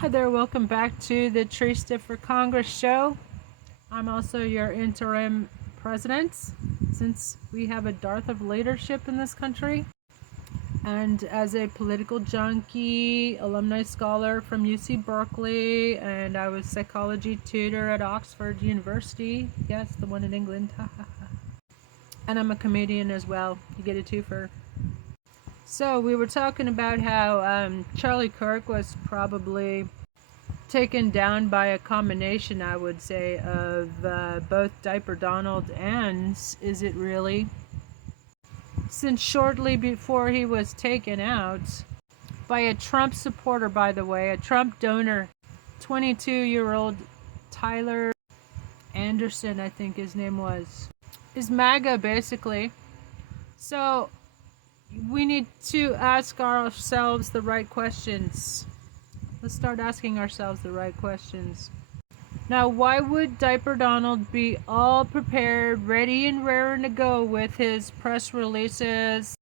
Hi there, welcome back to the Trista for Congress show. I'm also your interim president since we have a dearth of leadership in this country. And as a political junkie, alumni scholar from UC Berkeley, and I was psychology tutor at Oxford University. Yes, the one in England. And I'm a comedian as well. You get a twofer. So we were talking about how Charlie Kirk was probably taken down by a combination, I would say, of both Diaper Donald and Is It Really? Since shortly before he was taken out by a Trump supporter, by the way, a Trump donor, 22-year-old Tyler Anderson, I think his name was, is MAGA basically. So we need to ask ourselves the right questions. Let's start asking ourselves the right questions. Now, why would Diaper Donald be all prepared, ready and raring to go with his press releases?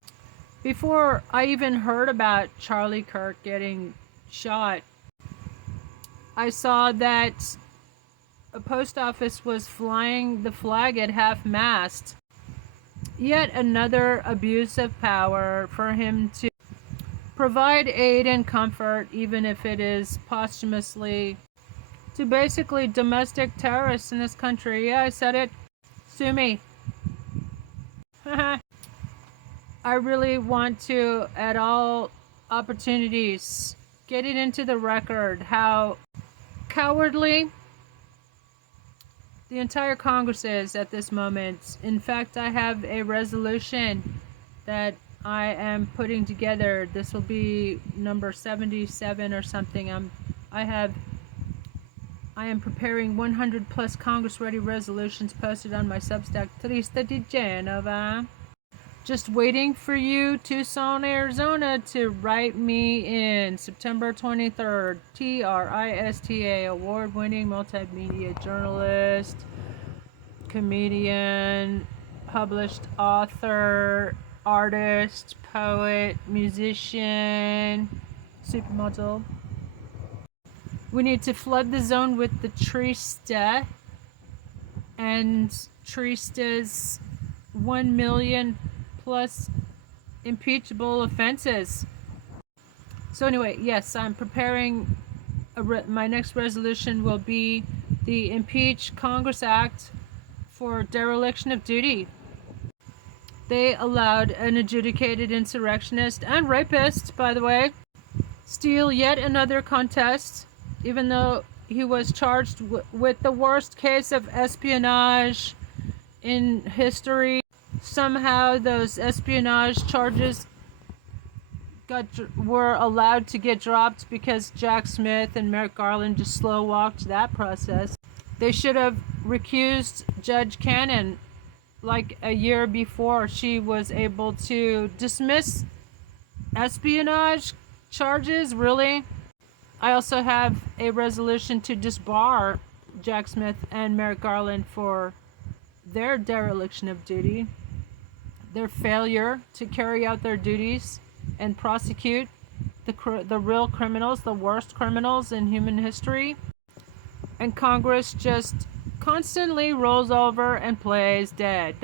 Before I even heard about Charlie Kirk getting shot, I saw that a post office was flying the flag at half-mast. Yet another abuse of power for him to provide aid and comfort, even if it is posthumously, to basically domestic terrorists in this country. Yeah, I said it. Sue me. I really want to, at all opportunities, get it into the record how cowardly the entire Congress is at this moment. In fact, I have a resolution that I am putting together. This will be number 77 or something. I am preparing 100 plus Congress ready resolutions posted on my Substack, Trista di Genova. Just waiting for you, Tucson, Arizona, to write me in. September 23rd, Trista, award-winning multimedia journalist, comedian, published author, artist, poet, musician, supermodel. We need to flood the zone with the Trista and Trista's 1 million plus impeachable offenses. So anyway, yes, I'm preparing my next resolution will be the Impeach Congress Act for dereliction of duty. They allowed an adjudicated insurrectionist and rapist, by the way, steal yet another contest, even though he was charged with the worst case of espionage in history. Somehow those espionage charges were allowed to get dropped because Jack Smith and Merrick Garland just slow-walked that process. They should have recused Judge Cannon like a year before she was able to dismiss espionage charges. Really? I also have a resolution to disbar Jack Smith and Merrick Garland for their dereliction of duty, their failure to carry out their duties and prosecute the real criminals, the worst criminals in human history. And Congress just constantly rolls over and plays dead.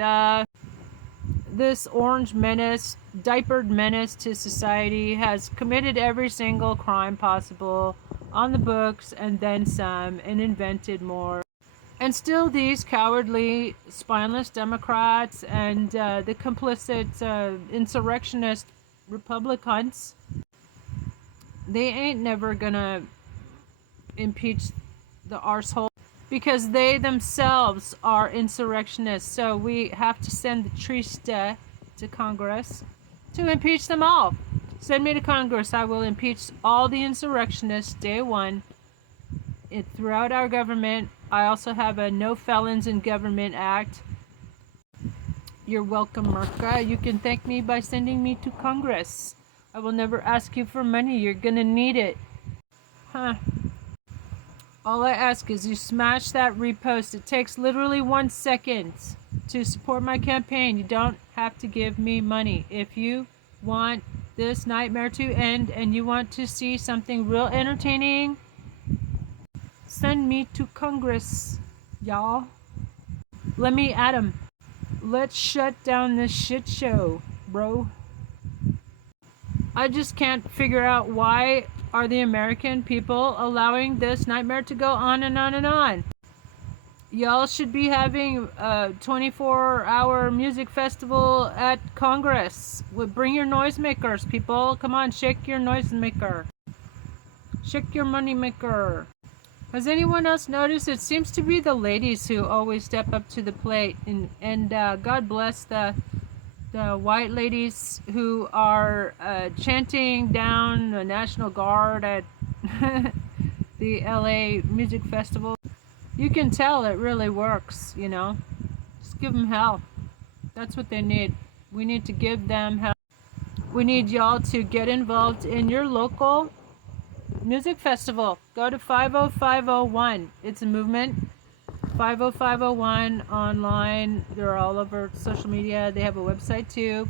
This orange menace, diapered menace to society, has committed every single crime possible on the books and then some, and invented more. And still these cowardly, spineless Democrats and the complicit insurrectionist Republicans, they ain't never gonna impeach the arsehole because they themselves are insurrectionists. So we have to send the Trista to Congress to impeach them all. Send me to Congress. I will impeach all the insurrectionists day one throughout our government. I also have a No Felons in Government Act. You're welcome, Merca. You can thank me by sending me to Congress. I will never ask you for money. You're gonna need it. All I ask is you smash that repost. It takes literally 1 second to support my campaign. You don't have to give me money. If you want this nightmare to end and you want to see something real entertaining Send me to Congress, y'all. Let me at 'em. Let's shut down this shit show, bro. I just can't figure out why are the American people allowing this nightmare to go on and on and on. Y'all should be having a 24-hour music festival at Congress. Bring your noisemakers, people. Come on, shake your noisemaker. Shake your moneymaker. Has anyone else noticed? It seems to be the ladies who always step up to the plate, and God bless the white ladies who are chanting down the National Guard at the LA Music Festival. You can tell it really works, you know. Just give them hell. That's what they need. We need to give them hell. We need y'all to get involved in your local music festival. Go to 50501. It's a movement. 50501 online. They're all over social media. They have a website too.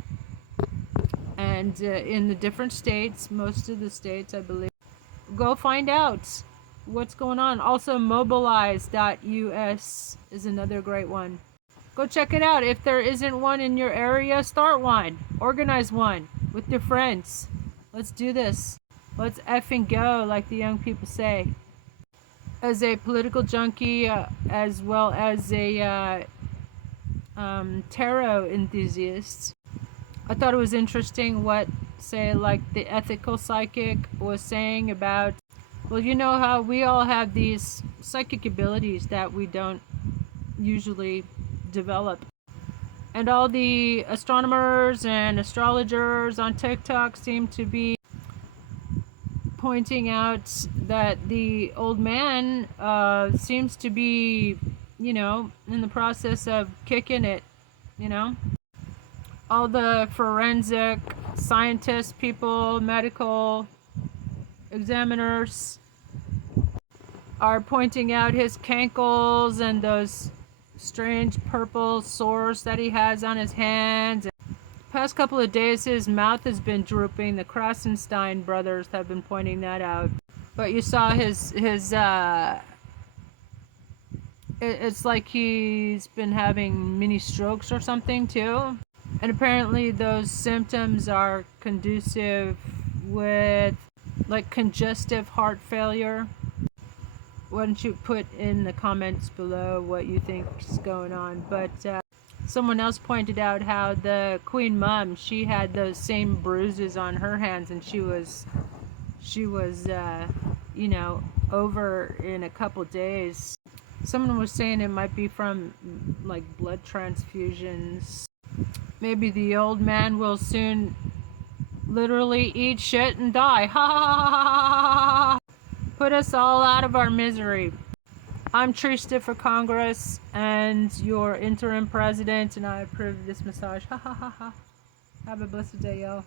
And in the different states, most of the states, I believe. Go find out what's going on. Also, mobilize.us is another great one. Go check it out. If there isn't one in your area, start one. Organize one with your friends. Let's do this. Let's effing go, like the young people say. As a political junkie, as well as a tarot enthusiast, I thought it was interesting what, say, like the ethical psychic was saying about, well, you know how we all have these psychic abilities that we don't usually develop. And all the astronomers and astrologers on TikTok seem to be pointing out that the old man seems to be, you know, in the process of kicking it, you know. All the forensic scientists, people, medical examiners are pointing out his cankles and those strange purple sores that he has on his hands. Past couple of days his mouth has been drooping. The Krasenstein brothers have been pointing that out. But you saw his it's like he's been having mini strokes or something too. And apparently those symptoms are conducive with like congestive heart failure. Why don't you put in the comments below what you think is going on. But someone else pointed out how the Queen Mum, she had those same bruises on her hands, and she was you know, over in a couple days. Someone was saying it might be from like blood transfusions. Maybe the old man will soon literally eat shit and die. Ha ha ha ha ha! Put us all out of our misery. I'm Trista for Congress and your interim president, and I approve this massage. Ha ha ha ha. Have a blessed day, y'all.